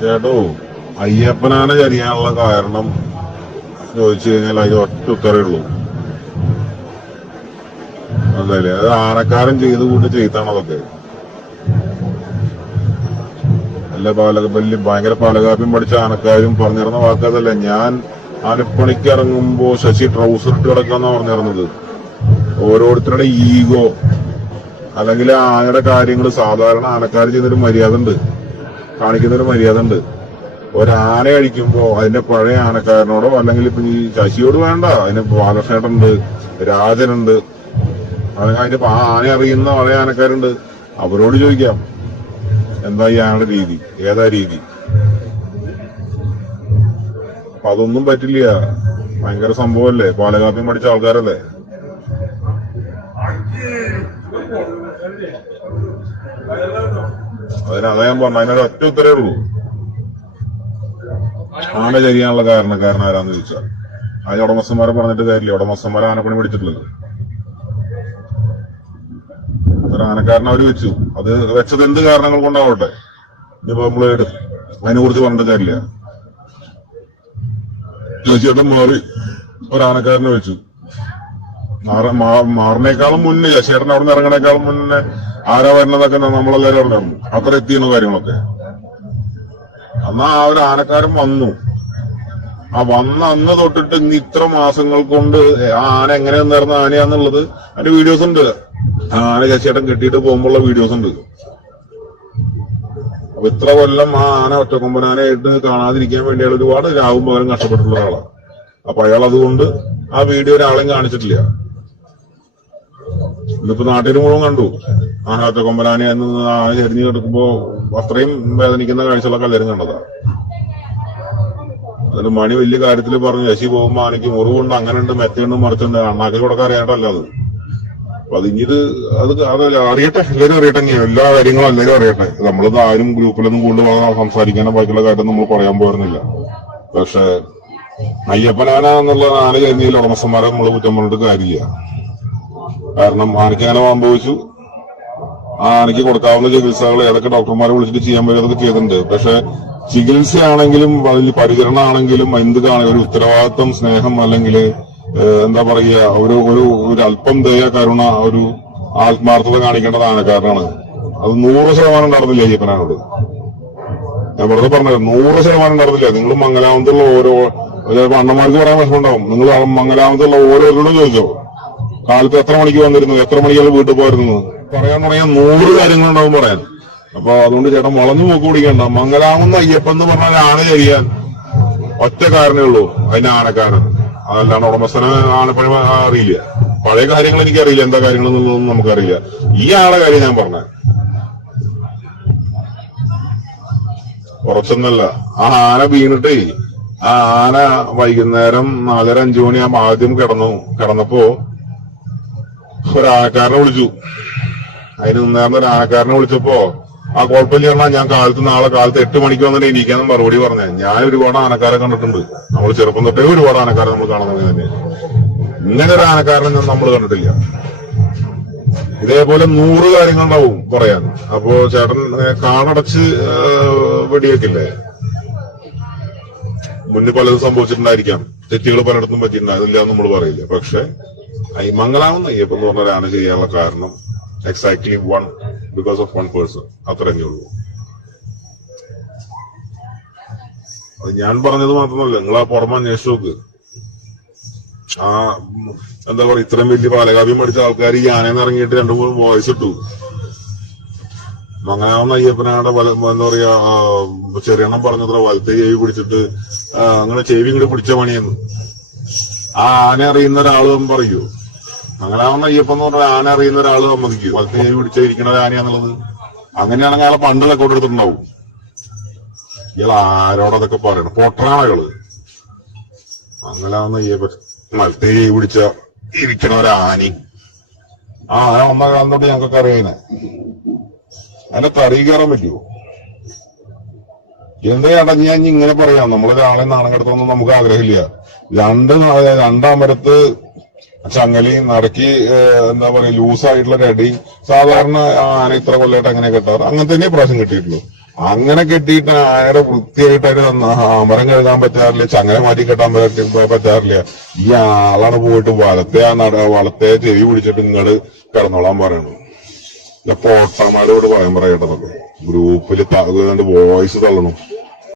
ചേട്ടോ അയ്യപ്പനാന ചരിയാനുള്ള കാരണം. ചോദിച്ചു കഴിഞ്ഞാൽ അതിന് ഒറ്റ ഉത്തരേ ഉള്ളൂ. അതല്ലേ? അത് ആനക്കാരൻ ചെയ്ത് കൂട്ടി ചെയ്താണ് അതൊക്കെ. അല്ല പാലക വലിയ ഭയങ്കര പാലകാപ്യം പഠിച്ച ആനക്കാരും പറഞ്ഞിരുന്ന വാക്കതല്ല ഞാൻ ആനപ്പണിക്ക് ഇറങ്ങുമ്പോ ശശി ട്രൗസർ ഇട്ട് കിടക്കാന്നാ പറഞ്ഞിരുന്നത്. ഓരോരുത്തരുടെ ഈഗോ. അല്ലെങ്കിൽ ആനയുടെ കാര്യങ്ങൾ സാധാരണ ആനക്കാർ ചെയ്യുന്നൊരു മര്യാദ ഉണ്ട്. കാണിക്കുന്നൊരു മര്യാദ ഉണ്ട് ഒരാന കഴിക്കുമ്പോ അതിന്റെ പഴയ ആനക്കാരനോടോ അല്ലെങ്കിൽ ഇപ്പൊ ഈ ശശിയോട് വേണ്ട. അതിന് ബാലകൃഷ്ണേട്ടുണ്ട് രാജനുണ്ട്. അല്ലെങ്കിൽ അതിന്റെ ആ ആന അറിയുന്ന പഴയ ആനക്കാരുണ്ട്. അവരോട് ചോദിക്കാം എന്താ ഈ ആനയുടെ രീതി? ഏതാ രീതി? അപ്പൊ അതൊന്നും പറ്റില്ല. ഭയങ്കര സംഭവല്ലേ? പാലകാപ്യം പഠിച്ച ആൾക്കാരല്ലേ? അതിന് അതാ ഞാൻ അതിനൊരു ഒറ്റ ഉത്തരേ ഉള്ളൂ. ആന ചരിയാനുള്ള കാരണക്കാരൻ ആരാന്ന് ചോദിച്ചാൽ അതിന് ഉടമസ്ഥന്മാരെ പറഞ്ഞിട്ട് കാര്യമില്ല. ഉടമസ്ഥന്മാരെ ആനപ്പണി പിടിച്ചിട്ടുള്ളത്. ഒരു ആനക്കാരനെ അവർ വെച്ചു. അത് വെച്ചത് എന്ത് കാരണങ്ങൾ കൊണ്ടാവട്ടെ? ഇനിയിപ്പോ നമ്മൾ അതിനെ കുറിച്ച് പറഞ്ഞിട്ട് കാര്യമില്ല. ചേട്ടൻ മാറി ഒരു ആനക്കാരനെ വെച്ചു. മാറിനേക്കാളും മുന്നേ ചേട്ടൻ അവിടെ നിന്ന് ഇറങ്ങണേക്കാളും മുന്നേ ആരാ വരുന്നതൊക്കെ നമ്മളെല്ലാരും അറിഞ്ഞു. അത്ര എത്തിയുന്ന കാര്യങ്ങളൊക്കെ. എന്നാ ആ ഒരു ആനക്കാരൻ വന്നു. ആ വന്ന അന്ന് തൊട്ടിട്ട് ഇന്ന് ഇത്ര മാസങ്ങൾ കൊണ്ട് ആ ആന എങ്ങനെ നേർന്ന ആനയാന്നുള്ളത് അതിന്റെ വീഡിയോസ് ഉണ്ട്. ആന ചേച്ചേട്ടൻ കെട്ടിയിട്ട് പോകുമ്പോഴുള്ള വീഡിയോസ് ഉണ്ട്. അപ്പൊ ഇത്ര കൊല്ലം ആ ആന ഒറ്റക്കൊമ്പനാനയായിട്ട് കാണാതിരിക്കാൻ വേണ്ടി അയാൾ ഒരുപാട് രാവും പകരം കഷ്ടപ്പെട്ടിട്ടുള്ള ഒരാളാണ് അപ്പൊ അയാൾ അതുകൊണ്ട് ആ വീഡിയോ ഒരാളെയും കാണിച്ചിട്ടില്ല. ഇന്നിപ്പോ നാട്ടിൽ മുഴുവൻ കണ്ടു. ആ കൊമ്പനാനി എന്ന് ആന ചരിഞ്ഞു കിടക്കുമ്പോ അത്രയും വേദനിക്കുന്ന കാഴ്ചകളൊക്കെ എല്ലാവരും കണ്ടതാ. അതിന് മണി വലിയ കാര്യത്തിൽ പറഞ്ഞു ശശി പോകുമ്പോ ആനയ്ക്ക് മുറിവുണ്ട് അങ്ങനെ ഉണ്ട് മെത്തയുണ്ട് മറിച്ചുണ്ട് അണ്ണാക്കി കൊടുക്കാൻ അറിയാണ്ടല്ല അത്? അപ്പൊ അത് ഇനിയത് അത് അതല്ല അറിയട്ടെ എല്ലാവരും അറിയട്ടെ എല്ലാ കാര്യങ്ങളും എല്ലാവരും അറിയട്ടെ. നമ്മളിത് ആരും ഗ്രൂപ്പിലൊന്നും കൊണ്ടുപോകാൻ സംസാരിക്കാനോ ബാക്കിയുള്ള കാര്യം നമ്മൾ പറയാൻ പോരുന്നില്ല. പക്ഷെ അയ്യപ്പനാന എന്നുള്ള ആന കഴിഞ്ഞതിൽ ഉടമസ്ഥന്മാരെ നമ്മൾ കുറ്റം പറഞ്ഞിട്ട് കാര്യമില്ല. കാരണം ആനയ്ക്ക് അങ്ങനെ സംഭവിച്ചു. ആനയ്ക്ക് കൊടുക്കാവുന്ന ചികിത്സകൾ ഏതൊക്കെ ഡോക്ടർമാരെ വിളിച്ചിട്ട് ചെയ്യാൻ പറ്റും അതൊക്കെ ചെയ്തിട്ടുണ്ട്. പക്ഷെ ചികിത്സയാണെങ്കിലും അതിൽ പരിചരണമാണെങ്കിലും എന്ത് കാണുക ഒരു ഉത്തരവാദിത്വം സ്നേഹം അല്ലെങ്കിൽ എന്താ പറയുക ഒരു ഒരു ഒരു അല്പം ദയ കരുണ ഒരു ആത്മാർത്ഥത കാണിക്കേണ്ടത് ആനക്കാരനാണ്. അത് നൂറ് ശതമാനം നടന്നില്ല അയ്യപ്പനാനോട്. ഞാൻ വെറുതെ പറഞ്ഞത് നൂറ് ശതമാനം നടന്നില്ല നിങ്ങൾ മംഗലാമത്തുള്ള ഓരോ ചിലപ്പോ അണ്ണന്മാർക്ക് പറയാൻ വിഷമമുണ്ടാവും. നിങ്ങൾ മംഗലാമത്തുള്ള ഓരോരോടും ചോദിച്ചോ. കാലത്ത് എത്ര മണിക്ക് വന്നിരുന്നു? എത്ര മണിക്കാണ് വീട്ടിൽ പോയിരുന്നു പറയാൻ പറയാൻ നൂറ് കാര്യങ്ങളുണ്ടാവും പറയാൻ. അപ്പൊ അതുകൊണ്ട് ചേട്ടൻ വളഞ്ഞു നോക്കി പിടിക്കണ്ട. മംഗലാമെന്ന് അയ്യപ്പൻ എന്ന് പറഞ്ഞാൽ ആന ചെയ്യാൻ ഒറ്റ കാരണേ ഉള്ളൂ. അതിന്റെ ആനക്കാരൻ. അതല്ലാണ്ട് ഉടമസ്ഥനെ ആനപ്പഴ അറിയില്ല. പഴയ കാര്യങ്ങൾ എനിക്കറിയില്ല. എന്താ കാര്യങ്ങളെന്നുള്ളതൊന്നും നമുക്കറിയില്ല. ഈ ആളെ കാര്യം ഞാൻ പറഞ്ഞ. കുറച്ചൊന്നല്ല. ആ ആന വീണിട്ടേ ആ ആന വൈകുന്നേരം നാലര അഞ്ചു മണിയാകുമ്പോ ആദ്യം കിടന്നു. കിടന്നപ്പോ ഒരു ആനക്കാരനെ വിളിച്ചു. അതിന് നിന്നായിരുന്ന ഒരു ആനക്കാരനെ വിളിച്ചപ്പോ ആ കുഴപ്പമില്ല പറഞ്ഞാൽ ഞാൻ കാലത്ത് നാളെ കാലത്ത് എട്ട് മണിക്ക് വന്നിട്ട് ഇരിക്കാന്ന് മറുപടി പറഞ്ഞേ. ഞാൻ ഒരുപാട് ആനക്കാരെ കണ്ടിട്ടുണ്ട്. നമ്മൾ ചെറുപ്പം തൊട്ടേ ഒരുപാട് ആനക്കാരെ നമ്മൾ കാണുന്നത് തന്നെ. ഇങ്ങനെ ഒരു ആനക്കാരനെ നമ്മൾ കണ്ടിട്ടില്ല. ഇതേപോലെ നൂറ് കാര്യങ്ങളുണ്ടാവും പറയാൻ. അപ്പോ ചേട്ടൻ കാടടച്ച് വെടിവെക്കില്ലേ? മുന്നിൽ പലതും സംഭവിച്ചിട്ടുണ്ടായിരിക്കാം. തെറ്റുകൾ പലയിടത്തും പറ്റിയിട്ടുണ്ടായിരുന്നില്ല നമ്മൾ പറയില്ല. പക്ഷെ ഈ മംഗലാമെന്ന് അയ്യപ്പം എന്ന് പറഞ്ഞ ഒരു ആന ചെയ്യാനുള്ള കാരണം exactly one because of one person അത്രേ ഉള്ളൂ. അത് ഞാൻ പറഞ്ഞത് മാത്രമല്ല നിങ്ങൾ ആ പുറമെ അന്വേഷിച്ച് നോക്ക്. ആ എന്താ പറയാ ഇത്രയും വലിയ പാലകാവ്യം പഠിച്ച ആൾക്കാർ ഈ ആനയെന്ന് ഇറങ്ങിയിട്ട് രണ്ടു മൂന്ന് വോയിസ് ഇട്ടു. മങ്ങനാവുന്ന അയ്യപ്പനാടെ വല എന്താ പറയാ ചെറിയണം പറഞ്ഞത്ര വലത്തെ ചെവി പിടിച്ചിട്ട് അങ്ങനെ ചെവി ഇങ്ങോട്ട് പിടിച്ച പണിയെന്ന്. ആ ആന അറിയുന്ന ഒരാളും പറയൂ. മങ്ങനാവുന്ന അയ്യപ്പൻ എന്ന് പറഞ്ഞ ആന അറിയുന്ന ഒരാൾ സമ്മതിക്കും. പത്ത് ചെവി പിടിച്ചിരിക്കണ ആനയാന്നുള്ളത്. അങ്ങനെയാണെങ്കിൽ അയാളെ പണ്ട് റെക്കോർഡ് എടുത്തിട്ടുണ്ടാവും ഇയാൾ ആരോടതൊക്കെ പറയണം. പൊട്ടാണകൾ അങ്ങനെയാണെന്ന് അയ്യപ്പൻ ചെവി പിടിച്ച ഇരിക്കണ ഒരാനി ആ ആന ഒന്നാം കാലം തൊട്ട് അറിയണ അറിയാനെ അതിനെ തറി കയറാൻ പറ്റുമോ എന്താ ചേട്ടാ ഞാൻ ഇങ്ങനെ പറയാം. നമ്മളൊരാളെ നാണം കെടുത്തൊന്നും നമുക്ക് ആഗ്രഹമില്ല. രണ്ട് രണ്ടാം രണ്ടാമരത്ത് ചങ്ങലി നടക്കി എന്താ പറയാ ലൂസായിട്ടുള്ള ഒരു അടി. സാധാരണ ആന ഇത്ര കൊല്ലമായിട്ട് അങ്ങനെ കെട്ടാറ്. അങ്ങനെ തന്നെ പ്രാവശ്യം കിട്ടിയിട്ടുള്ളൂ. അങ്ങനെ കെട്ടിയിട്ട് ആയുടെ വൃത്തിയായിട്ട് അവർ മരം കഴുകാൻ പറ്റാറില്ല ചങ്ങല മാറ്റി കെട്ടാൻ പറ്റ- പറ്റാറില്ല. ഈ ആളാണ് പോയിട്ട് വലത്തെ ആ നട വളത്തെ ചെവി പിടിച്ചിട്ട് ഇങ്ങോട്ട് കിടന്നോളാൻ പറയണു പോട്ടമാരോട് പറയാൻ പറയട്ടെ ഗ്രൂപ്പിൽ വോയിസ് തള്ളണം.